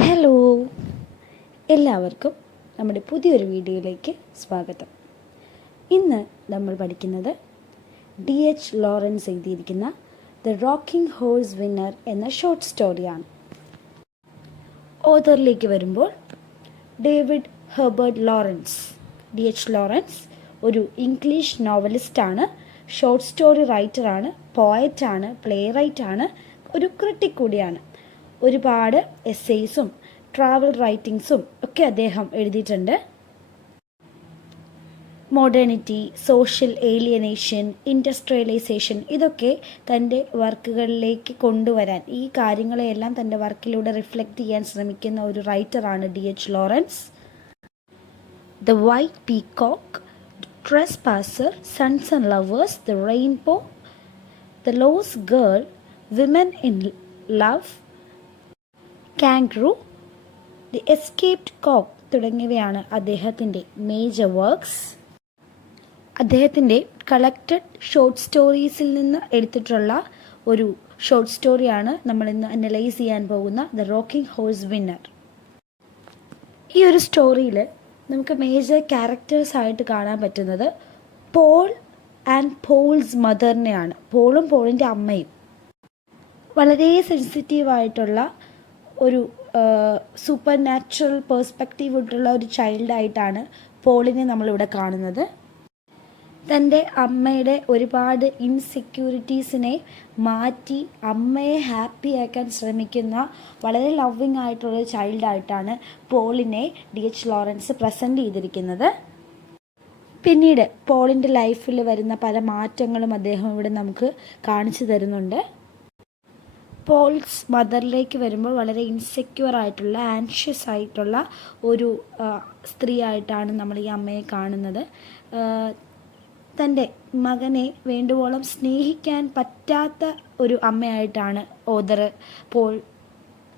Hello, എല്ലാവർക്കും നമ്മുടെ പുതിയൊരു വീഡിയോയിലേക്ക് സ്വാഗതം. ഇന്ന് നമ്മൾ പഠിക്കുന്നത് DH ലോറൻസ് എഴുതിയിരിക്കുന്ന ദ റോക്കിംഗ് ഹോഴ്സ് വിന്നർ എന്ന ഷോർട്ട് സ്റ്റോറിയാണ്. ഓഥറിലേക്ക് വരുമ്പോൾ David Herbert Lawrence, DH Lawrence ഒരു ഇംഗ്ലീഷ് നോവലിസ്റ്റാണ്, ഷോർട്ട് സ്റ്റോറി റൈറ്ററാണ്, പോയറ്റാണ്, പ്ലേ റൈറ്റാണ്, ഒരു ക്രിട്ടിക് കൂടിയാണ്. ഒരുപാട് എസ്സേയ്സും ട്രാവൽ റൈറ്റിങ്സും ഒക്കെ അദ്ദേഹം എഴുതിയിട്ടുണ്ട്. മോഡേണിറ്റി, സോഷ്യൽ ഏലിയനേഷൻ, ഇൻഡസ്ട്രിയലൈസേഷൻ ഇതൊക്കെ തൻ്റെ വർക്കുകളിലേക്ക് കൊണ്ടുവരാൻ, ഈ കാര്യങ്ങളെയെല്ലാം തൻ്റെ വർക്കിലൂടെ റിഫ്ലക്റ്റ് ചെയ്യാൻ ശ്രമിക്കുന്ന ഒരു റൈറ്ററാണ് DH Lawrence. The white peacock, trespasser, sons and lovers, the rainbow, the lost girl, women in love, kangaroo, the escaped cock തുടങ്ങിയവയാണ് അദ്ദേഹത്തിൻ്റെ മേജർ വർക്ക്സ്. അദ്ദേഹത്തിൻ്റെ കളക്റ്റഡ് ഷോർട്ട് സ്റ്റോറീസിൽ നിന്ന് എടുത്തിട്ടുള്ള ഒരു ഷോർട്ട് സ്റ്റോറിയാണ് നമ്മളിന്ന് അനലൈസ് ചെയ്യാൻ പോകുന്ന ദ റോക്കിംഗ് ഹോഴ്സ് വിന്നർ. ഈ ഒരു സ്റ്റോറിയിൽ നമുക്ക് മേജർ ക്യാരക്ടേഴ്സായിട്ട് കാണാൻ പറ്റുന്നത് പോൾ ആൻഡ് പോൾസ് മദറിനെയാണ്. പോളും പോളിൻ്റെ അമ്മയും. വളരെ സെൻസിറ്റീവായിട്ടുള്ള ഒരു സൂപ്പർ നാച്ചുറൽ പേഴ്സ്പെക്റ്റീവ് ഇട്ടുള്ള ഒരു ചൈൽഡായിട്ടാണ് പോളിനെ നമ്മളിവിടെ കാണുന്നത്. തൻ്റെ അമ്മയുടെ ഒരുപാട് ഇൻസെക്യൂരിറ്റീസിനെ മാറ്റി അമ്മയെ ഹാപ്പിയാക്കാൻ ശ്രമിക്കുന്ന വളരെ ലവിങ് ആയിട്ടുള്ള ചൈൽഡായിട്ടാണ് പോളിനെ DH ലോറൻസ് പ്രസൻറ്റ് ചെയ്തിരിക്കുന്നത്. പിന്നീട് പോളിൻ്റെ ലൈഫിൽ വരുന്ന പല മാറ്റങ്ങളും അദ്ദേഹം ഇവിടെ നമുക്ക് കാണിച്ചു തരുന്നുണ്ട്. പോൾസ് മദറിലേക്ക് വരുമ്പോൾ വളരെ ഇൻസെക്യൂർ ആയിട്ടുള്ള, ആൻഷ്യസ് ആയിട്ടുള്ള ഒരു സ്ത്രീ ആയിട്ടാണ് നമ്മൾ ഈ അമ്മയെ കാണുന്നത്. തൻ്റെ മകനെ വേണ്ടുവോളം സ്നേഹിക്കാൻ പറ്റാത്ത ഒരു അമ്മയായിട്ടാണ് ഓഥർ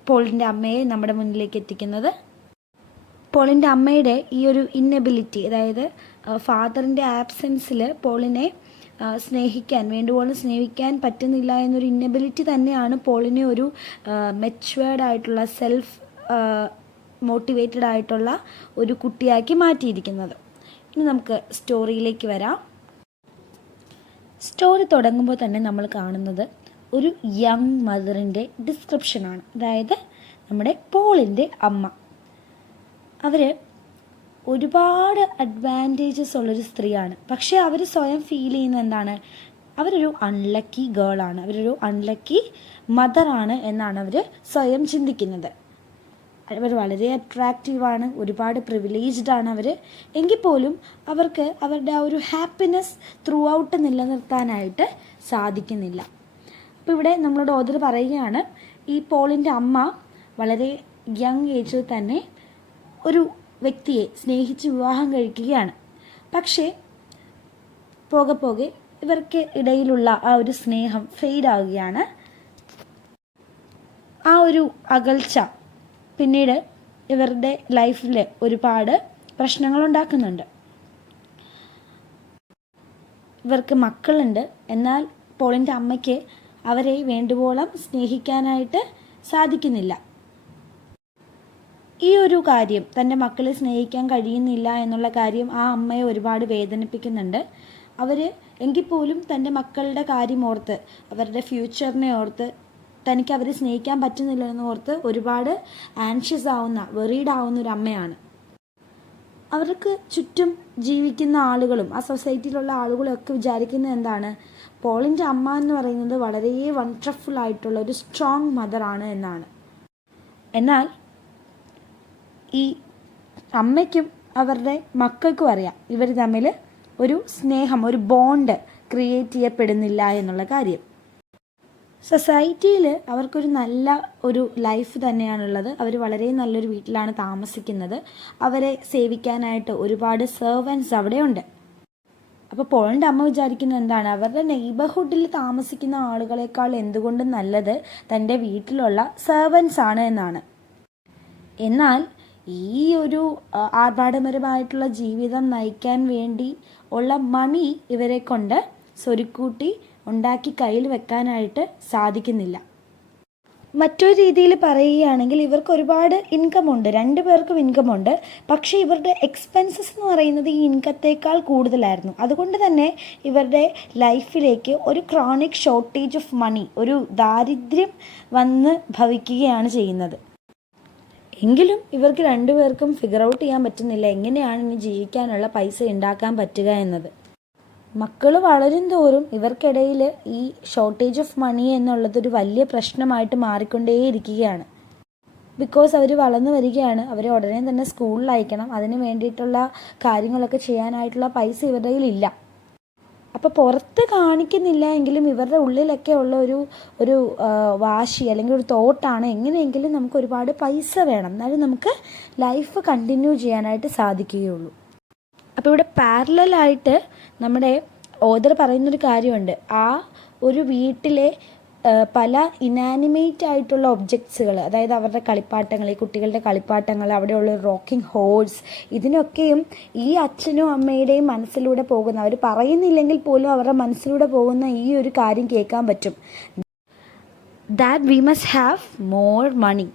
പോളിൻ്റെ അമ്മയെ നമ്മുടെ മുന്നിലേക്ക് എത്തിക്കുന്നത്. പോളിൻ്റെ അമ്മയുടെ ഈ ഒരു ഇന്നബിലിറ്റി, അതായത് ഫാദറിൻ്റെ ആബ്സെൻസിൽ പോളിനെ വേണ്ടുവോളം സ്നേഹിക്കാൻ പറ്റുന്നില്ല എന്നൊരു ഇന്നബിലിറ്റി തന്നെയാണ് പോളിനെ ഒരു മെച്വേർഡ് ആയിട്ടുള്ള, സെൽഫ് മോട്ടിവേറ്റഡ് ആയിട്ടുള്ള ഒരു കുട്ടിയാക്കി മാറ്റിയിരിക്കുന്നത്. ഇനി നമുക്ക് സ്റ്റോറിയിലേക്ക് വരാം. സ്റ്റോറി തുടങ്ങുമ്പോൾ തന്നെ നമ്മൾ കാണുന്നത് ഒരു യങ് മദറിൻ്റെ ഡിസ്ക്രിപ്ഷനാണ്. അതായത് നമ്മുടെ പോളിൻ്റെ അമ്മ. അവർ ഒരുപാട് അഡ്വാൻറ്റേജസ് ഉള്ളൊരു സ്ത്രീയാണ്. പക്ഷേ അവർ സ്വയം ഫീൽ ചെയ്യുന്ന എന്താണ്? അവരൊരു അൺലക്കി ഗേളാണ്, അവരൊരു അൺലക്കി മദറാണ് എന്നാണ് അവർ സ്വയം ചിന്തിക്കുന്നത്. അവർ വളരെ അട്രാക്റ്റീവാണ്, ഒരുപാട് പ്രിവിലേജ്ഡ് ആണ് അവർ. എങ്കിൽ പോലും അവർക്ക് അവരുടെ ആ ഒരു ഹാപ്പിനെസ് ത്രൂ ഔട്ട് നിലനിർത്താനായിട്ട് സാധിക്കുന്നില്ല. അപ്പോൾ ഇവിടെ നമ്മളോട് ഓഥർ പറയുകയാണ്, ഈ പോളിൻ്റെ അമ്മ വളരെ യങ് ഏജിൽ തന്നെ ഒരു വ്യക്തിയെ സ്നേഹിച്ച് വിവാഹം കഴിക്കുകയാണ്. പക്ഷേ പോകെ പോകെ ഇവർക്ക് ഇടയിലുള്ള ആ ഒരു സ്നേഹം ഫെയ്ഡ് ആവുകയാണ്. ആ ഒരു അകൽച്ച പിന്നീട് ഇവരുടെ ലൈഫിൽ ഒരുപാട് പ്രശ്നങ്ങളുണ്ടാക്കുന്നുണ്ട്. ഇവർക്ക് മക്കളുണ്ട്, എന്നാൽ പോളിൻ്റെ അമ്മയ്ക്ക് അവരെ വേണ്ടുവോളം സ്നേഹിക്കാനായിട്ട് സാധിക്കുന്നില്ല. ഈ ഒരു കാര്യം, തൻ്റെ മക്കളെ സ്നേഹിക്കാൻ കഴിയുന്നില്ല എന്നുള്ള കാര്യം ആ അമ്മയെ ഒരുപാട് വേദനിപ്പിക്കുന്നുണ്ട്. അവർ എങ്കിൽ പോലും തൻ്റെ മക്കളുടെ കാര്യം ഓർത്ത്, അവരുടെ ഫ്യൂച്ചറിനെ ഓർത്ത്, തനിക്ക് അവരെ സ്നേഹിക്കാൻ പറ്റുന്നില്ല എന്ന് ഓർത്ത് ഒരുപാട് ആൻഷ്യസ് ആവുന്ന, വെറീഡ് ആവുന്ന ഒരു അമ്മയാണ്. അവർക്ക് ചുറ്റും ജീവിക്കുന്ന ആളുകളും ആ സൊസൈറ്റിയിലുള്ള ആളുകളും ഒക്കെ വിചാരിക്കുന്നത് എന്താണ്? പോളിൻ്റെ അമ്മ എന്ന് പറയുന്നത് വളരെ വണ്ടർഫുൾ ആയിട്ടുള്ള ഒരു സ്ട്രോങ് മദറാണ് എന്നാണ്. എന്നാൽ ഈ അമ്മയ്ക്കും അവരുടെ മക്കൾക്കും അറിയാം ഇവർ തമ്മിൽ ഒരു സ്നേഹം, ഒരു ബോണ്ട് ക്രിയേറ്റ് ചെയ്യപ്പെടുന്നില്ല എന്നുള്ള കാര്യം. സൊസൈറ്റിയിൽ അവർക്കൊരു നല്ല ഒരു ലൈഫ് തന്നെയാണുള്ളത്. അവർ വളരെ നല്ലൊരു വീട്ടിലാണ് താമസിക്കുന്നത്. അവരെ സേവിക്കാനായിട്ട് ഒരുപാട് സെർവൻസ് അവിടെയുണ്ട്. അപ്പോൾ പോളിൻ്റെ അമ്മ വിചാരിക്കുന്നത് എന്താണ്? അവരുടെ നെയ്ബർഹുഡിൽ താമസിക്കുന്ന ആളുകളെക്കാൾ എന്തുകൊണ്ടും നല്ലത് തൻ്റെ വീട്ടിലുള്ള സെർവൻസ് ആണ് എന്നാണ്. എന്നാൽ ഈ ഒരു ആർഭാടപരമായിട്ടുള്ള ജീവിതം നയിക്കാൻ വേണ്ടി ഉള്ള മണി ഇവരെ കൊണ്ട് സ്വരുക്കൂട്ടി ഉണ്ടാക്കി കയ്യിൽ വെക്കാനായിട്ട് സാധിക്കുന്നില്ല. മറ്റൊരു രീതിയിൽ പറയുകയാണെങ്കിൽ ഇവർക്ക് ഒരുപാട് ഇൻകം ഉണ്ട്, രണ്ടു പേർക്കും ഇൻകം ഉണ്ട്. പക്ഷേ ഇവരുടെ എക്സ്പെൻസസ് എന്ന് പറയുന്നത് ഈ ഇൻകത്തേക്കാൾ കൂടുതലായിരുന്നു. അതുകൊണ്ട് തന്നെ ഇവരുടെ ലൈഫിലേക്ക് ഒരു ക്രോണിക് ഷോർട്ടേജ് ഓഫ് മണി, ഒരു ദാരിദ്ര്യം വന്ന് ഭവിക്കുകയാണ് ചെയ്യുന്നത്. എങ്കിലും ഇവർക്ക് രണ്ടുപേർക്കും ഫിഗർ ഔട്ട് ചെയ്യാൻ പറ്റുന്നില്ല എങ്ങനെയാണ് ഇനി ജീവിക്കാനുള്ള പൈസ ഉണ്ടാക്കാൻ പറ്റുക എന്നത്. മക്കൾ വളരും തോറും ഇവർക്കിടയിൽ ഈ ഷോർട്ടേജ് ഓഫ് മണി എന്നുള്ളതൊരു വലിയ പ്രശ്നമായിട്ട് മാറിക്കൊണ്ടേയിരിക്കുകയാണ്. ബിക്കോസ് അവർ വളർന്നു വരികയാണ്, അവരെ ഉടനെ തന്നെ സ്കൂളിൽ അയക്കണം, അതിന് വേണ്ടിയിട്ടുള്ള കാര്യങ്ങളൊക്കെ ചെയ്യാനായിട്ടുള്ള പൈസ ഇവരുടെ കയ്യിലില്ല. അപ്പോൾ പുറത്ത് കാണിക്കുന്നില്ല എങ്കിലും ഇവരുടെ ഉള്ളിലൊക്കെ ഉള്ള ഒരു വാശി അല്ലെങ്കിൽ ഒരു തോട്ടാണ് എങ്ങനെയെങ്കിലും നമുക്ക് ഒരുപാട് പൈസ വേണം, എന്നാലും നമുക്ക് ലൈഫ് കണ്ടിന്യൂ ചെയ്യാനായിട്ട് സാധിക്കുകയുള്ളൂ. അപ്പോൾ ഇവിടെ പാരലലായിട്ട് നമ്മുടെ ഓദർ പറയുന്നൊരു കാര്യമുണ്ട്. ആ ഒരു വീട്ടിലെ പല ഇനാനിമേറ്റ് ആയിട്ടുള്ള ഒബ്ജക്ട്സുകൾ, അതായത് അവരുടെ കളിപ്പാട്ടങ്ങൾ, ഈ കുട്ടികളുടെ കളിപ്പാട്ടങ്ങൾ, അവിടെയുള്ള റോക്കിംഗ് ഹോഴ്സ്, ഇതിനൊക്കെയും ഈ അച്ഛനും അമ്മയുടെയും മനസ്സിലൂടെ പോകുന്ന, അവർ പറയുന്നില്ലെങ്കിൽ പോലും അവരുടെ മനസ്സിലൂടെ പോകുന്ന ഈ ഒരു കാര്യം കേൾക്കാൻ പറ്റും. That we must have more money.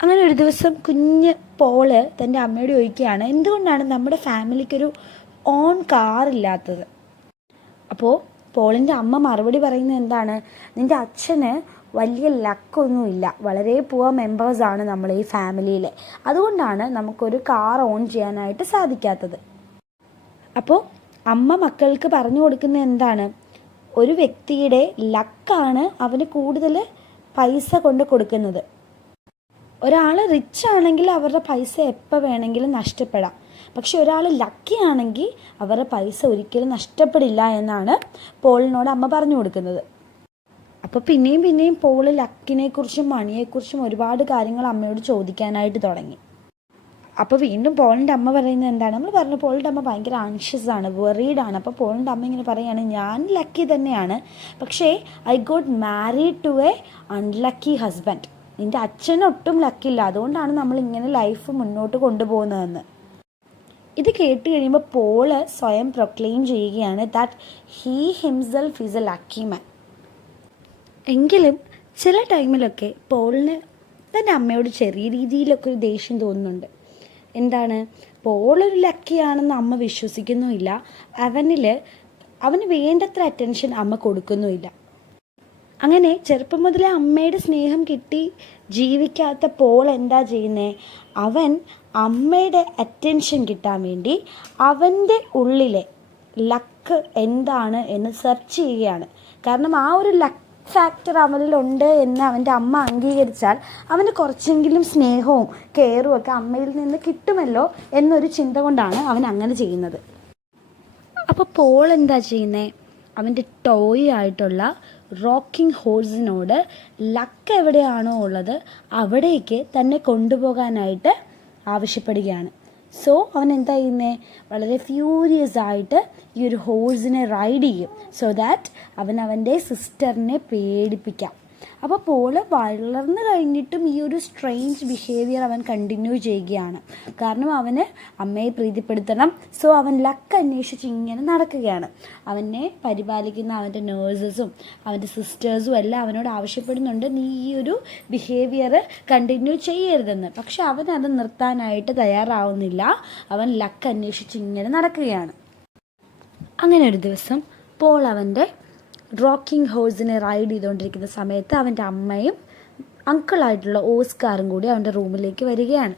അങ്ങനെ ഒരു ദിവസം കുഞ്ഞ് പോള് തൻ്റെ അമ്മയോട് ചോദിക്കുകയാണ്, എന്തുകൊണ്ടാണ് നമ്മുടെ ഫാമിലിക്കൊരു ഓൺ കാറില്ലാത്തത്? അപ്പോൾ പോളിൻ്റെ അമ്മ മറുപടി പറയുന്നത് എന്താണ്, നിൻ്റെ അച്ഛന് വലിയ ലക്കൊന്നുമില്ല, വളരെ പുവർ മെമ്പേഴ്സാണ് നമ്മൾ ഈ ഫാമിലിയിലെ, അതുകൊണ്ടാണ് നമുക്കൊരു കാർ ഓൺ ചെയ്യാനായിട്ട് സാധിക്കാത്തത്. അപ്പോൾ അമ്മ മക്കൾക്ക് പറഞ്ഞു കൊടുക്കുന്നത് എന്താണ്, ഒരു വ്യക്തിയുടെ ലക്കാണ് അവന് കൂടുതൽ പൈസ കൊണ്ട് കൊടുക്കുന്നത്. ഒരാൾ റിച്ച് ആണെങ്കിൽ അവരുടെ പൈസ എപ്പോൾ വേണമെങ്കിലും നഷ്ടപ്പെടാം, പക്ഷെ ഒരാൾ ലക്കി ആണെങ്കിൽ അവരുടെ പൈസ ഒരിക്കലും നഷ്ടപ്പെടില്ല എന്നാണ് പോളിനോട് അമ്മ പറഞ്ഞു കൊടുക്കുന്നത്. അപ്പോൾ പിന്നെയും പോള് ലക്കിനെക്കുറിച്ചും മണിയെക്കുറിച്ചും ഒരുപാട് കാര്യങ്ങൾ അമ്മയോട് ചോദിക്കാനായിട്ട് തുടങ്ങി. അപ്പോൾ വീണ്ടും പോളിൻ്റെ അമ്മ പറയുന്നത് എന്താണ്, നമ്മൾ പറഞ്ഞു പോളിൻ്റെ അമ്മ ഭയങ്കര ആൻഷ്യസ് ആണ്, വെറീഡാണ്. അപ്പോൾ പോളിൻ്റെ അമ്മ ഇങ്ങനെ പറയുകയാണ്, ഞാൻ ലക്കി തന്നെയാണ്, പക്ഷേ I got married to a unlucky husband. നിൻ്റെ അച്ഛനൊട്ടും ലക്കില്ല, അതുകൊണ്ടാണ് നമ്മൾ ഇങ്ങനെ ലൈഫ് മുന്നോട്ട് കൊണ്ടുപോകുന്നതെന്ന്. ഇത് കേട്ട് കഴിയുമ്പോൾ പോള് സ്വയം പ്രൊക്ലെയിം ചെയ്യുകയാണ് that he himself is A lucky man. എങ്കിലും ചില ടൈമിലൊക്കെ പോളിന് തൻ്റെ അമ്മയോട് ചെറിയ രീതിയിലൊക്കെ ഒരു ദേഷ്യം തോന്നുന്നുണ്ട്. എന്താണ്, പോളൊരു ലക്കിയാണെന്ന് അമ്മ വിശ്വസിക്കുന്നുമില്ല, അവന് വേണ്ടത്ര അറ്റൻഷൻ അമ്മ കൊടുക്കുന്നുമില്ല. അങ്ങനെ ചെറുപ്പം മുതലേ അമ്മയുടെ സ്നേഹം കിട്ടി ജീവിക്കാത്ത പോൾ എന്താ ചെയ്യുന്നത്, അവൻ അമ്മയുടെ അറ്റൻഷൻ കിട്ടാൻ വേണ്ടി അവൻ്റെ ഉള്ളിലെ ലക്ക് എന്താണ് എന്ന് സെർച്ച് ചെയ്യുകയാണ്. കാരണം ആ ഒരു ലക്ക് ഫാക്ടർ അവനിലുണ്ട് എന്ന് അവൻ്റെ അമ്മ അംഗീകരിച്ചാൽ അവന് കുറച്ചെങ്കിലും സ്നേഹവും കെയറും ഒക്കെ അമ്മയിൽ നിന്ന് കിട്ടുമല്ലോ എന്നൊരു ചിന്ത കൊണ്ടാണ് അവൻ അങ്ങനെ ചെയ്യുന്നത്. അപ്പോൾ പോൾ എന്താ ചെയ്യുന്നത്, അവൻ്റെ ടോയ് ആയിട്ടുള്ള റോക്കിംഗ് ഹോഴ്സിനോട് ലക്ക് എവിടെയാണോ ഉള്ളത് അവിടേക്ക് തന്നെ കൊണ്ടുപോകാനായിട്ട് ആവശ്യപ്പെടുകയാണ്. സോ അവൻ എന്താ ചെയ്യുന്നത്, വളരെ ഫ്യൂരിയസ് ആയിട്ട് ഈ ഒരു ഹോഴ്സിനെ റൈഡ് ചെയ്യും, സോ ദാറ്റ് അവൻ്റെ സിസ്റ്ററിനെ പേടിപ്പിക്കാം. അപ്പോൾ പോള് വളർന്നു കഴിഞ്ഞിട്ടും ഈ ഒരു സ്ട്രേഞ്ച് ബിഹേവിയർ അവൻ കണ്ടിന്യൂ ചെയ്യുകയാണ്. കാരണം അവന് അമ്മയെ പ്രീതിപ്പെടുത്തണം. സോ അവൻ ലക്ക് അന്വേഷിച്ച് ഇങ്ങനെ നടക്കുകയാണ്. അവനെ പരിപാലിക്കുന്ന അവൻ്റെ നേഴ്സസും അവൻ്റെ സിസ്റ്റേഴ്സും എല്ലാം അവനോട് ആവശ്യപ്പെടുന്നുണ്ട്, നീ ഈ ഒരു ബിഹേവിയർ കണ്ടിന്യൂ ചെയ്യരുതെന്ന്. പക്ഷെ അവൻ അത് നിർത്താനായിട്ട് തയ്യാറാവുന്നില്ല. അവൻ ലക്ക് അന്വേഷിച്ച് ഇങ്ങനെ നടക്കുകയാണ്. അങ്ങനെ ഒരു ദിവസം പോൾ അവൻ്റെ റോക്കിംഗ് ഹോഴ്സിനെ റൈഡ് ചെയ്തുകൊണ്ടിരിക്കുന്ന സമയത്ത് അവൻ്റെ അമ്മയും അങ്കിളായിട്ടുള്ള ഓസ്കാറും കൂടി അവൻ്റെ റൂമിലേക്ക് വരികയാണ്.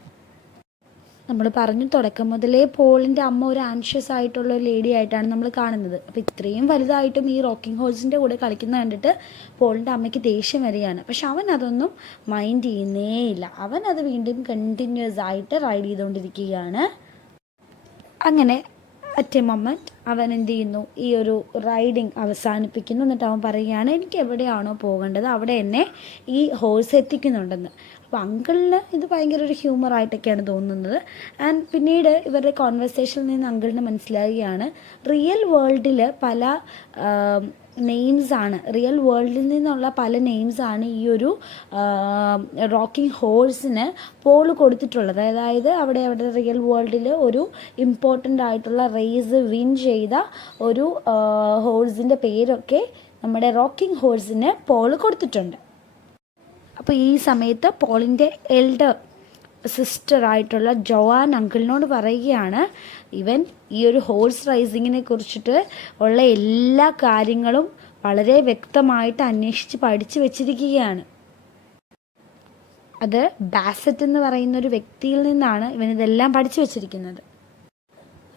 നമ്മൾ പറഞ്ഞു തുടക്കം മുതലേ പോളിൻ്റെ അമ്മ ഒരു ആൻഷ്യസ് ആയിട്ടുള്ള ഒരു ലേഡി ആയിട്ടാണ് നമ്മൾ കാണുന്നത്. അപ്പോൾ ഇത്രയും വലുതായിട്ടും ഈ റോക്കിംഗ് ഹോഴ്സിൻ്റെ കൂടെ കളിക്കുന്ന കണ്ടിട്ട് പോളിൻ്റെ അമ്മയ്ക്ക് ദേഷ്യം വരികയാണ്. പക്ഷെ അവൻ അതൊന്നും മൈൻഡ് ചെയ്യുന്നേയില്ല. അവൻ അത് വീണ്ടും കണ്ടിന്യൂസ് ആയിട്ട് റൈഡ് ചെയ്തുകൊണ്ടിരിക്കുകയാണ്. അങ്ങനെ അറ്റ് എ മൊമെൻറ്റ് അവൻ എന്ത് ചെയ്യുന്നു, ഈ ഒരു റൈഡിങ് അവസാനിപ്പിക്കുന്നു. എന്നിട്ട് അവൻ പറയുകയാണ്, എനിക്ക് എവിടെയാണോ പോകേണ്ടത് അവിടെ എന്നെ ഈ ഹോഴ്സ് എത്തിക്കുന്നുണ്ടെന്ന്. അപ്പോൾ അങ്കിളിന് ഇത് ഭയങ്കര ഒരു ഹ്യൂമറായിട്ടൊക്കെയാണ് തോന്നുന്നത്. ആൻഡ് പിന്നീട് ഇവരുടെ കോൺവെർസേഷനിൽ നിന്ന് അങ്കിളിന് മനസ്സിലാവുകയാണ്, റിയൽ വേൾഡിൽ പല നെയിംസാണ്, റിയൽ വേൾഡിൽ നിന്നുള്ള പല നെയിംസാണ് ഈ ഒരു റോക്കിംഗ് ഹോഴ്സിന് പോൾ കൊടുത്തിട്ടുള്ളത്. അതായത് അവിടെ റിയൽ വേൾഡിൽ ഒരു ഇമ്പോർട്ടൻ്റ് ആയിട്ടുള്ള റേസ് വിൻ ചെയ്ത ഒരു ഹോഴ്സിൻ്റെ പേരൊക്കെ നമ്മുടെ റോക്കിംഗ് ഹോഴ്സിന് പോൾ കൊടുത്തിട്ടുണ്ട്. അപ്പോൾ ഈ സമയത്ത് പോളിൻ്റെ എൽഡർ സിസ്റ്ററായിട്ടുള്ള ജോവാൻ അങ്കിളിനോട് പറയുകയാണ്, ഇവൻ ഈ ഒരു ഹോഴ്സ് റൈസിങ്ങിനെ കുറിച്ചിട്ട് ഉള്ള എല്ലാ കാര്യങ്ങളും വളരെ വ്യക്തമായിട്ട് അന്വേഷിച്ച് പഠിച്ചു വെച്ചിരിക്കുകയാണ്. അത് ബാസറ്റ് എന്ന് പറയുന്ന ഒരു വ്യക്തിയിൽ നിന്നാണ് ഇവനിതെല്ലാം പഠിച്ചു വെച്ചിരിക്കുന്നത്.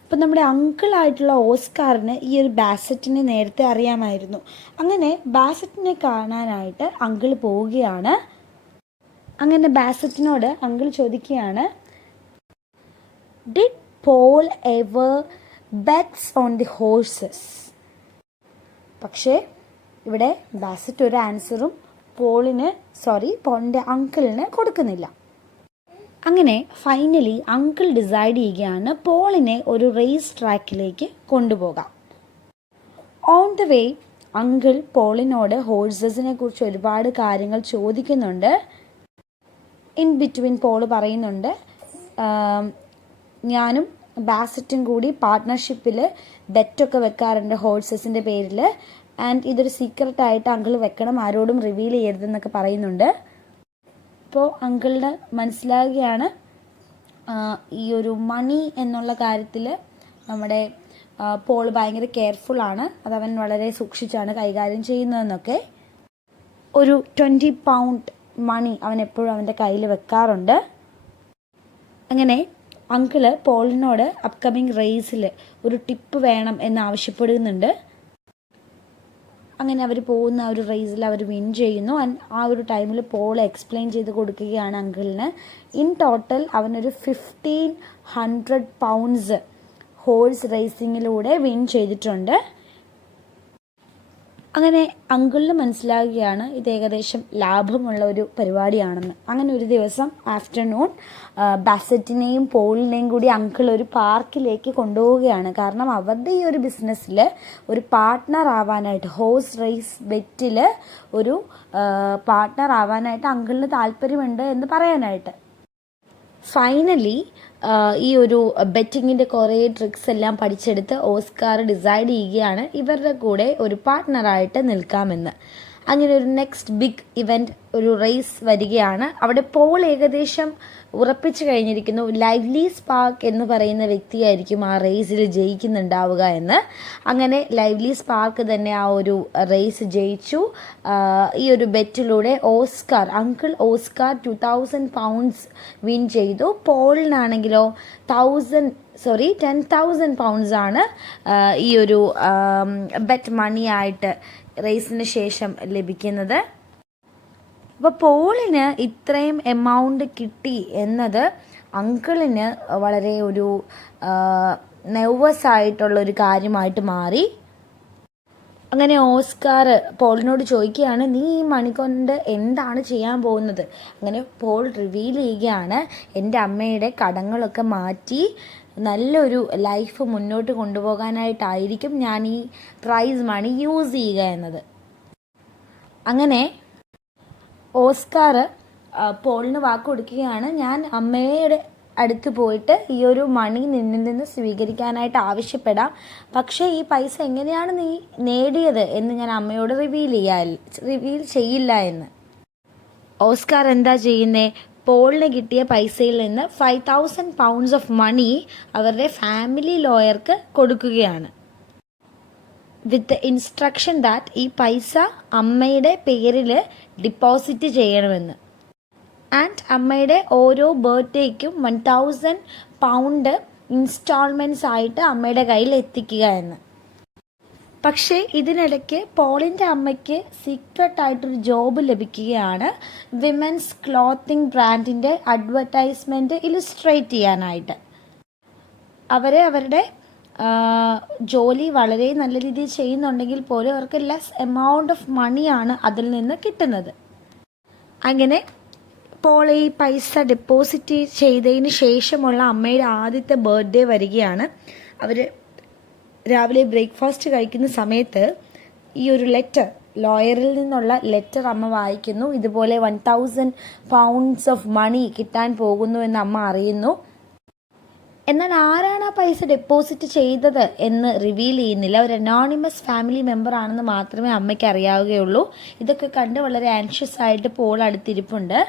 അപ്പം നമ്മുടെ അങ്കിളായിട്ടുള്ള ഓസ്കാറിന് ഈ ഒരു ബാസറ്റിനെ നേരത്തെ അറിയാമായിരുന്നു. അങ്ങനെ ബാസറ്റിനെ കാണാനായിട്ട് അങ്കിൾ പോവുകയാണ്. അങ്ങനെ ബാസറ്റിനോട് അങ്കിൾ ചോദിക്കുകയാണ്, did Paul ever bets on the horses? പക്ഷേ ഇവിടെ ബാസറ്റ് ഒരു ആൻസറും പോളിൻ്റെ അങ്കിളിന് കൊടുക്കുന്നില്ല. അങ്ങനെ ഫൈനലി അങ്കിൾ ഡിസൈഡ് ചെയ്യുകയാണ് പോളിനെ ഒരു റേസ് ട്രാക്കിലേക്ക് കൊണ്ടുപോകാം. ഓൺ ദ വേ അങ്കിൾ പോളിനോട് ഹോഴ്സസിനെ കുറിച്ച് ഒരുപാട് കാര്യങ്ങൾ ചോദിക്കുന്നുണ്ട്. ഇൻ ബിറ്റ്വീൻ പോൾ പറയുന്നുണ്ട്, ഞാനും ബാസറ്റും കൂടി പാർട്ട്ണർഷിപ്പിൽ ബെറ്റൊക്കെ വെക്കാറുണ്ട് ഹോഴ്സസിൻ്റെ പേരിൽ. ആൻഡ് ഇതൊരു സീക്രട്ടായിട്ട് അങ്കിൾ വെക്കണം, ആരോടും റിവീൽ ചെയ്യരുതെന്നൊക്കെ പറയുന്നുണ്ട്. അപ്പോൾ അങ്കിളിന് മനസ്സിലാകുകയാണ് ഈ ഒരു മണി എന്നുള്ള കാര്യത്തിൽ നമ്മുടെ പോൾ ഭയങ്കര കെയർഫുള്ളാണ്, അതവൻ വളരെ സൂക്ഷിച്ചാണ് കൈകാര്യം ചെയ്യുന്നതെന്നൊക്കെ. ഒരു 20 പൗണ്ട് മണി അവൻ എപ്പോഴും അവൻ്റെ കയ്യിൽ വെക്കാറുണ്ട്. അങ്ങനെ അങ്കിള് പോളിനോട് അപ്കമിങ് റേസിൽ ഒരു ടിപ്പ് വേണം എന്ന് ആവശ്യപ്പെടുന്നുണ്ട്. അങ്ങനെ അവർ പോകുന്ന ആ ഒരു റേസിൽ അവർ വിൻ ചെയ്യുന്നു. ആ ഒരു ടൈമിൽ പോൾ എക്സ്പ്ലെയിൻ ചെയ്ത് കൊടുക്കുകയാണ് അങ്കിളിന്. ഇൻ ടോട്ടൽ അവനൊരു 1500 പൗണ്ട്സ് ഹോഴ്സ് റേസിങ്ങിലൂടെ വിൻ ചെയ്തിട്ടുണ്ട്. അങ്ങനെ അങ്കിളിന് മനസ്സിലാകുകയാണ് ഇത് ഏകദേശം ലാഭമുള്ള ഒരു പരിപാടിയാണെന്ന്. അങ്ങനെ ഒരു ദിവസം ആഫ്റ്റർനൂൺ ബാസറ്റിനെയും പോളിനെയും കൂടി അങ്കിൾ ഒരു പാർക്കിലേക്ക് കൊണ്ടുപോവുകയാണ്. കാരണം അവരുടെ ഈ ഒരു ബിസിനസ്സിൽ ഒരു പാർട്ട്ണർ ആവാനായിട്ട്, ഹോഴ്സ് റേസ് ബെറ്റിൽ ഒരു പാർട്ട്ണർ ആവാനായിട്ട് അങ്കിളിന് താല്പര്യമുണ്ട് എന്ന് പറയാനായിട്ട്. ഫൈനലി ഈ ഒരു ബെറ്റിങ്ങിൻ്റെ കുറേ ട്രിക്സ് എല്ലാം പഠിച്ചെടുത്ത് ഓസ്കാർ ഡിസൈഡ് ചെയ്യുകയാണ് ഇവരുടെ കൂടെ ഒരു പാർട്ട്ണറായിട്ട് നിൽക്കാമെന്ന്. അങ്ങനെ ഒരു നെക്സ്റ്റ് ബിഗ് ഇവൻറ്റ്, ഒരു റേസ് വരികയാണ്. അവിടെ പോൾ ഏകദേശം ഉറപ്പിച്ചു കഴിഞ്ഞിരിക്കുന്നു ലൈവ്ലി സ്പാർക്ക് എന്ന് പറയുന്ന വ്യക്തിയായിരിക്കും ആ റേസിൽ ജയിക്കുന്നുണ്ടാവുക എന്ന്. അങ്ങനെ ലൈവ്ലി സ്പാർക്ക് തന്നെ ആ ഒരു റേസ് ജയിച്ചു. ഈ ഒരു ബെറ്റിലൂടെ അങ്കിൾ ഓസ്കാർ 2000 പൗണ്ട്സ് വിൻ ചെയ്തു. പോളിനാണെങ്കിലോ 10,000 പൗണ്ട്സ് ആണ് ഈ ഒരു ബെറ്റ് മണിയായിട്ട് റേസിന് ശേഷം ലഭിക്കുന്നത്. അപ്പോൾ പോളിന് ഇത്രയും എമൗണ്ട് കിട്ടി എന്നത് അങ്കിളിന് വളരെ ഒരു നെർവസ് ആയിട്ടുള്ളൊരു കാര്യമായിട്ട് മാറി. അങ്ങനെ ഓസ്കാർ പോളിനോട് ചോദിക്കുകയാണ്, നീ ഈ മണി കൊണ്ട് എന്താണ് ചെയ്യാൻ പോകുന്നത്? അങ്ങനെ പോൾ റിവീൽ ചെയ്യുകയാണ്, എൻ്റെ അമ്മയുടെ കടങ്ങളൊക്കെ മാറ്റി നല്ലൊരു ലൈഫ് മുന്നോട്ട് കൊണ്ടുപോകാനായിട്ടായിരിക്കും ഞാൻ ഈ പ്രൈസ് മണി യൂസ് ചെയ്യുക എന്നത്. അങ്ങനെ ഓസ്കാർ പോളിന് വാക്ക് കൊടുക്കുകയാണ്, ഞാൻ അമ്മയുടെ അടുത്ത് പോയിട്ട് ഈ ഒരു മണി നിന്നിൽ നിന്ന് സ്വീകരിക്കാനായിട്ട് ആവശ്യപ്പെടാം, പക്ഷേ ഈ പൈസ എങ്ങനെയാണ് നീ നേടിയത് എന്ന് ഞാൻ അമ്മയോട് റിവീൽ ചെയ്യില്ല എന്ന്. ഓസ്കാർ എന്താ ചെയ്യുന്നേ? പോളിന് കിട്ടിയ പൈസയിൽ നിന്ന് 5,000 പൗണ്ട്സ് ഓഫ് മണി അവരുടെ ഫാമിലി ലോയർക്ക് കൊടുക്കുകയാണ്. വിത്ത് ഇൻസ്ട്രക്ഷൻ ദാറ്റ് ഈ പൈസ അമ്മയുടെ പേരിൽ ഡിപ്പോസിറ്റ് ചെയ്യണമെന്ന്. ആൻഡ് അമ്മയുടെ ഓരോ ബർത്ത്ഡേക്കും 1,000 പൗണ്ട് ഇൻസ്റ്റാൾമെൻറ്റ്സ് ആയിട്ട് അമ്മയുടെ കയ്യിൽ എത്തിക്കുക എന്ന്. പക്ഷേ ഇതിനിടയ്ക്ക് പോളിൻ്റെ അമ്മയ്ക്ക് സീക്രട്ടായിട്ടൊരു ജോബ് ലഭിക്കുകയാണ്, വിമൻസ് ക്ലോത്തിങ് ബ്രാൻഡിൻ്റെ അഡ്വർടൈസ്മെൻറ്റ് ഇലുസ്ട്രേറ്റ് ചെയ്യാനായിട്ട്. അവരുടെ ജോലി വളരെ നല്ല രീതിയിൽ ചെയ്യുന്നുണ്ടെങ്കിൽ പോലും അവർക്ക് ലെസ് എമൗണ്ട് ഓഫ് മണിയാണ് അതിൽ നിന്ന് കിട്ടുന്നത്. അങ്ങനെ പോൾ ഈ പൈസ ഡെപ്പോസിറ്റ് ചെയ്തതിന് ശേഷമുള്ള അമ്മയുടെ ആദ്യത്തെ ബർത്ത്ഡേ വരികയാണ്. അവർ രാവിലെ ബ്രേക്ക്ഫാസ്റ്റ് കഴിക്കുന്ന സമയത്ത് ഈ ഒരു ലെറ്റർ, ലോയറിൽ നിന്നുള്ള ലെറ്റർ അമ്മ വായിക്കുന്നു. ഇതുപോലെ 1,000 പൗണ്ട്സ് ഓഫ് മണി കിട്ടാൻ പോകുന്നു എന്ന് അമ്മ അറിയുന്നു. എന്നാൽ ആരാണ് ആ പൈസ ഡെപ്പോസിറ്റ് ചെയ്തത് എന്ന് റിവീൽ ചെയ്യുന്നില്ല. ഒരു അനോണിമസ് ഫാമിലി മെമ്പർ ആണെന്ന് മാത്രമേ അമ്മയ്ക്ക് അറിയാവുകയുള്ളൂ. ഇതൊക്കെ കണ്ട് വളരെ ആൻഷ്യസ് ആയിട്ട് പോൾ അടുത്തിരിപ്പുണ്ട്.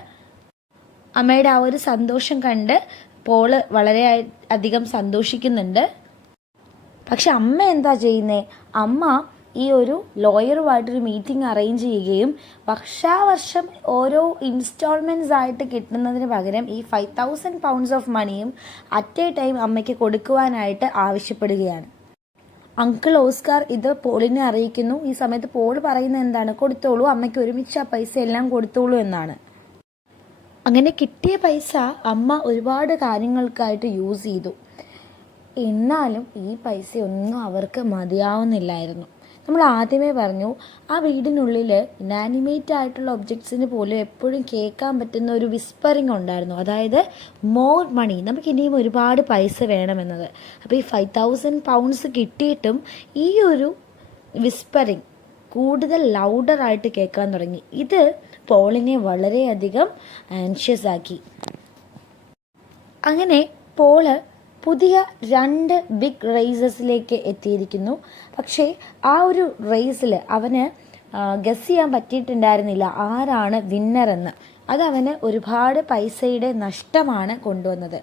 അമ്മയുടെ ആ ഒരു സന്തോഷം കണ്ട് പോള് വളരെ അധികം സന്തോഷിക്കുന്നുണ്ട്. പക്ഷെ അമ്മ എന്താ ചെയ്യുന്നത്? അമ്മ ഈ ഒരു ലോയറുമായിട്ടൊരു മീറ്റിംഗ് അറേഞ്ച് ചെയ്യുകയും വർഷാവർഷം ഓരോ ഇൻസ്റ്റാൾമെൻറ്റ്സ് ആയിട്ട് കിട്ടുന്നതിന് പകരം ഈ 5,000 pounds ഓഫ് മണിയും അറ്റ് എ ടൈം അമ്മയ്ക്ക് കൊടുക്കുവാനായിട്ട് ആവശ്യപ്പെടുകയാണ്. അങ്കിൾ ഓസ്കാർ ഇത് പോളിനെ അറിയിക്കുന്നു. ഈ സമയത്ത് പോൾ പറയുന്നത് എന്താണ്? കൊടുത്തോളൂ, അമ്മയ്ക്ക് ഒരുമിച്ച് ആ പൈസ എല്ലാം കൊടുത്തോളൂ എന്നാണ്. അങ്ങനെ കിട്ടിയ പൈസ അമ്മ ഒരുപാട് കാര്യങ്ങൾക്കായിട്ട് യൂസ് ചെയ്തു. എന്നാലും ഈ പൈസ ഒന്നും അവർക്ക് മതിയാവുന്നില്ലായിരുന്നു. നമ്മൾ ആദ്യമേ പറഞ്ഞു, ആ വീടിനുള്ളിൽ ഇനാനിമേറ്റ് ആയിട്ടുള്ള ഒബ്ജക്ട്സിന് പോലും എപ്പോഴും കേൾക്കാൻ പറ്റുന്ന ഒരു വിസ്പറിങ് ഉണ്ടായിരുന്നു. അതായത് മോർ മണി, നമുക്ക് ഇനിയും ഒരുപാട് പൈസ വേണമെന്നത്. അപ്പോൾ ഈ 5,000 pounds കിട്ടിയിട്ടും ഈ ഒരു വിസ്പറിങ് കൂടുതൽ ലൗഡറായിട്ട് കേൾക്കാൻ തുടങ്ങി. ഇത് പോളിനെ വളരെയധികം ആൻഷ്യസ് ആക്കി. അങ്ങനെ പോള് പുതിയ 2 ബിഗ് റേസസിലേക്ക് എത്തിയിരിക്കുന്നു. പക്ഷേ ആ ഒരു റേസിൽ അവന് ഗസ് ചെയ്യാൻ പറ്റിയിട്ടുണ്ടായിരുന്നില്ല ആരാണ് വിന്നർ എന്ന്. അതവന് ഒരുപാട് പൈസയുടെ നഷ്ടമാണ് കൊണ്ടുവന്നത്.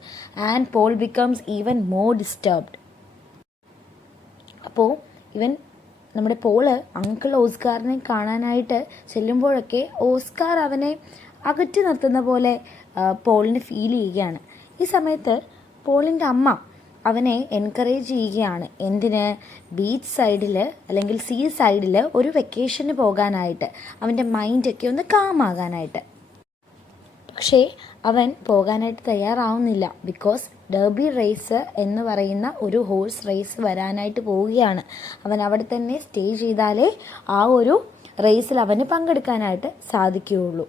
And Paul becomes even more disturbed. അപ്പോൾ നമ്മുടെ പോള് അങ്കിൾ ഓസ്കാറിനെ കാണാനായിട്ട് ചെല്ലുമ്പോഴൊക്കെ ഓസ്കാർ അവനെ അകറ്റി നിർത്തുന്ന പോലെ പോളിന് ഫീൽ ചെയ്യുകയാണ്. ഈ സമയത്ത് പോളിൻ്റെ അമ്മ അവനെ എൻകറേജ് ചെയ്യുകയാണ്. എന്തിന്? ബീച്ച് സൈഡിൽ അല്ലെങ്കിൽ സീ സൈഡിൽ ഒരു വെക്കേഷന് പോകാനായിട്ട്, അവൻ്റെ മൈൻഡൊക്കെ ഒന്ന് കാമാകാനായിട്ട്. പക്ഷേ അവൻ പോകാനായിട്ട് തയ്യാറാവുന്നില്ല. ബിക്കോസ് ഡെർബി റേസ് എന്ന് പറയുന്ന ഒരു ഹോഴ്സ് റേസ് വരാനായിട്ട് പോവുകയാണ്. അവൻ അവിടെ തന്നെ സ്റ്റേ ചെയ്താലേ ആ ഒരു റേസിൽ അവന് പങ്കെടുക്കാനായിട്ട് സാധിക്കുകയുള്ളൂ.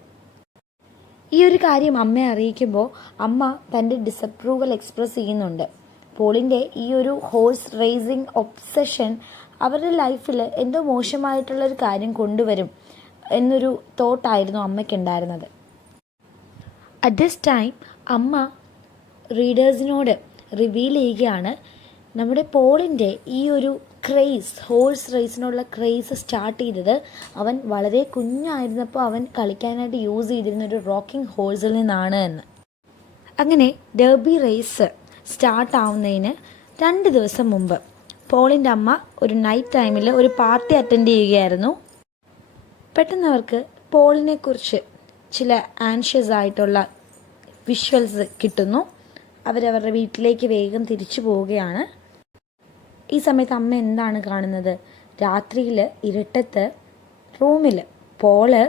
ഈ ഒരു കാര്യം അമ്മയെ അറിയിക്കുമ്പോൾ അമ്മ തൻ്റെ ഡിസപ്രൂവൽ എക്സ്പ്രസ് ചെയ്യുന്നുണ്ട്. പോളിൻ്റെ ഈ ഒരു ഹോഴ്സ് റേസിംഗ് ഒബ്സഷൻ അവരുടെ ലൈഫിൽ എന്തോ മോശമായിട്ടുള്ളൊരു കാര്യം കൊണ്ടുവരും എന്നൊരു തോട്ടായിരുന്നു അമ്മയ്ക്കുണ്ടായിരുന്നത്. അറ്റ് ദിസ് ടൈം അമ്മ റീഡേഴ്സിനോട് റിവീൽ ചെയ്യുകയാണ്, നമ്മുടെ പോളിൻ്റെ ഈ ഒരു ക്രേസ്, ഹോഴ്സ് റേസിനുള്ള ക്രേസ് സ്റ്റാർട്ട് ചെയ്തത് അവൻ വളരെ കുഞ്ഞായിരുന്നപ്പോൾ അവൻ കളിക്കാനായിട്ട് യൂസ് ചെയ്തിരുന്ന ഒരു റോക്കിംഗ് ഹോഴ്സിൽ നിന്നാണ് എന്ന്. അങ്ങനെ ഡെർബി റേസ് സ്റ്റാർട്ട് ആവുന്നതിന് 2 ദിവസം മുമ്പ് പോളിൻ്റെ അമ്മ ഒരു നൈറ്റ് ടൈമിൽ ഒരു പാർട്ടി അറ്റൻഡ് ചെയ്യുകയായിരുന്നു. പെട്ടെന്ന് അവർക്ക് പോളിനെ കുറിച്ച് ചില ആൻഷ്യസ് ആയിട്ടുള്ള വിഷ്വൽസ് കിട്ടുന്നു. അവരവരുടെ വീട്ടിലേക്ക് വേഗം തിരിച്ചു പോവുകയാണ്. ഈ സമയത്ത് അമ്മ എന്താണ് കാണുന്നത്? രാത്രിയിൽ ഇരുട്ടത്ത് റൂമിൽ പോള്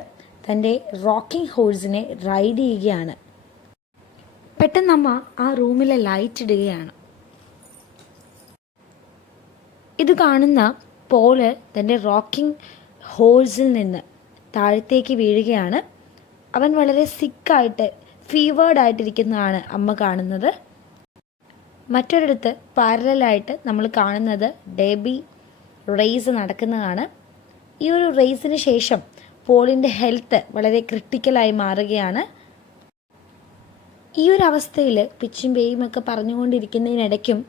തൻ്റെ റോക്കിംഗ് ഹോഴ്സിനെ റൈഡ് ചെയ്യുകയാണ്. പെട്ടെന്ന് അമ്മ ആ റൂമിലെ ലൈറ്റ് ഇടുകയാണ്. ഇത് കാണുന്ന പോള് തൻ്റെ റോക്കിംഗ് ഹോഴ്സിൽ നിന്ന് താഴത്തേക്ക് വീഴുകയാണ്. അവൻ വളരെ സിക്കായിട്ട് ഫീവേർഡ് ആയിട്ടിരിക്കുന്നതാണ് അമ്മ കാണുന്നത്. മറ്റൊരിടത്ത് പാരലായിട്ട് നമ്മൾ കാണുന്നത് ഡെർബി റേസ് നടക്കുന്നതാണ്. ഈ ഒരു റേസിന് ശേഷം പോളിൻ്റെ ഹെൽത്ത് വളരെ ക്രിട്ടിക്കലായി മാറുകയാണ്. ഈ ഒരു അവസ്ഥയിൽ പിച്ചും പേയും ഒക്കെ പറഞ്ഞുകൊണ്ടിരിക്കുന്നതിനിടയ്ക്കും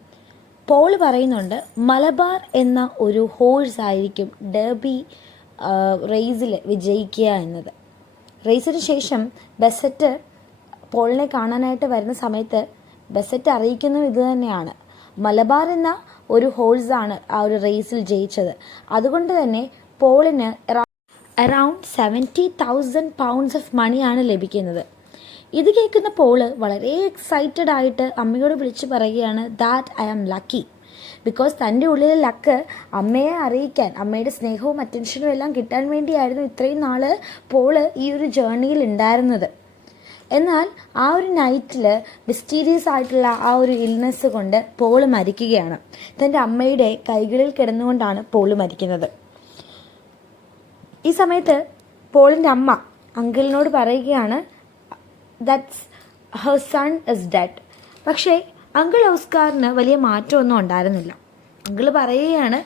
പോൾ പറയുന്നുണ്ട്, മലബാർ എന്ന ഒരു ഹോഴ്സ് ആയിരിക്കും ഡെർബി റേസിൽ വിജയിക്കുക എന്നത്. റേസിന് ശേഷം ബെസറ്റ് പോളിനെ കാണാനായിട്ട് വരുന്ന സമയത്ത് ബെസറ്റ് അറിയിക്കുന്നത് ഇത് തന്നെയാണ്, മലബാർ എന്ന ഒരു ഹോഴ്സാണ് ആ ഒരു റേസിൽ ജയിച്ചത്. അതുകൊണ്ട് തന്നെ പോളിന് അറൗണ്ട് 70,000 pounds ഓഫ് മണിയാണ് ലഭിക്കുന്നത്. ഇത് കേൾക്കുന്ന പോള് വളരെ എക്സൈറ്റഡ് ആയിട്ട് അമ്മയോട് വിളിച്ച് പറയുകയാണ്, that I am lucky. Because തൻ്റെ ഉള്ളിലെ ലക്ക് അമ്മയെ അറിയിക്കാൻ, അമ്മയുടെ സ്നേഹവും അറ്റൻഷനും എല്ലാം കിട്ടാൻ വേണ്ടിയായിരുന്നു ഇത്രയും നാൾ പോള് ഈ ഒരു ജേർണിയിൽ ഉണ്ടായിരുന്നത്. എന്നാൽ ആ ഒരു നൈറ്റിൽ മിസ്റ്റീരിയസ് ആയിട്ടുള്ള ആ ഒരു ഇൽനെസ് കൊണ്ട് പോള് മരിക്കുകയാണ്. തൻ്റെ അമ്മയുടെ കൈകളിൽ കിടന്നുകൊണ്ടാണ് പോള് മരിക്കുന്നത്. ഈ സമയത്ത് പോളിൻ്റെ അമ്മ അങ്കിളിനോട് പറയുകയാണ്, that's her son is dead. പക്ഷേ അങ്കിൾ ഓസ്കാറിന് വലിയ മാറ്റമൊന്നും ഉണ്ടായിരുന്നില്ല. അങ്കിൾ പറയുകയാണ്,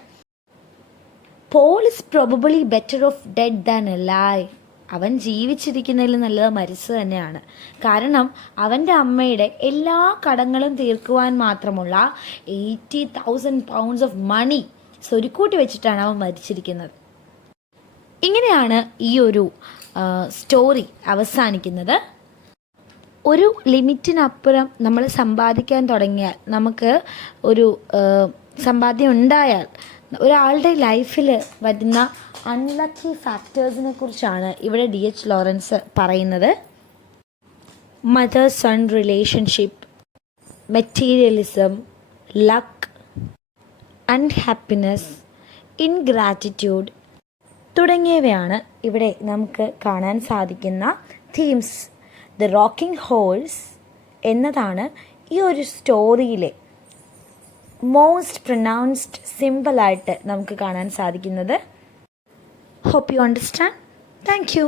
Paul is probably better off dead than alive. അവൻ ജീവിച്ചിരിക്കുന്നതിൽ നല്ലത് മരിച്ചത് തന്നെയാണ്. കാരണം അവൻ്റെ അമ്മയുടെ എല്ലാ കടങ്ങളും തീർക്കുവാൻ മാത്രമുള്ള 80,000 pounds ഓഫ് മണി സ്വരുക്കൂട്ടി വെച്ചിട്ടാണ് അവൻ മരിച്ചിരിക്കുന്നത്. ഇങ്ങനെയാണ് ഈ ഒരു സ്റ്റോറി അവസാനിക്കുന്നത്. ഒരു ലിമിറ്റിനപ്പുറം നമ്മൾ സമ്പാദിക്കാൻ തുടങ്ങിയാൽ, നമുക്ക് ഒരു സമ്പാദ്യം ഉണ്ടായാൽ ഒരാളുടെ ലൈഫിൽ വരുന്ന അൺലക്കി ഫാക്ടേഴ്സിനെ കുറിച്ചാണ് ഇവിടെ DH ലോറൻസ് പറയുന്നത്. Mother son relationship, materialism, luck, unhappiness, ingratitude തുടങ്ങിയവയാണ് ഇവിടെ നമുക്ക് കാണാൻ സാധിക്കുന്ന തീംസ്. ദ റോക്കിംഗ് ഹോഴ്സ് എന്നതാണ് ഈ ഒരു സ്റ്റോറിയിലെ മോസ്റ്റ് പ്രൊനൗൺസ്ഡ് സിമ്പിളായിട്ട് നമുക്ക് കാണാൻ സാധിക്കുന്നത്. Hope you understand. Thank you.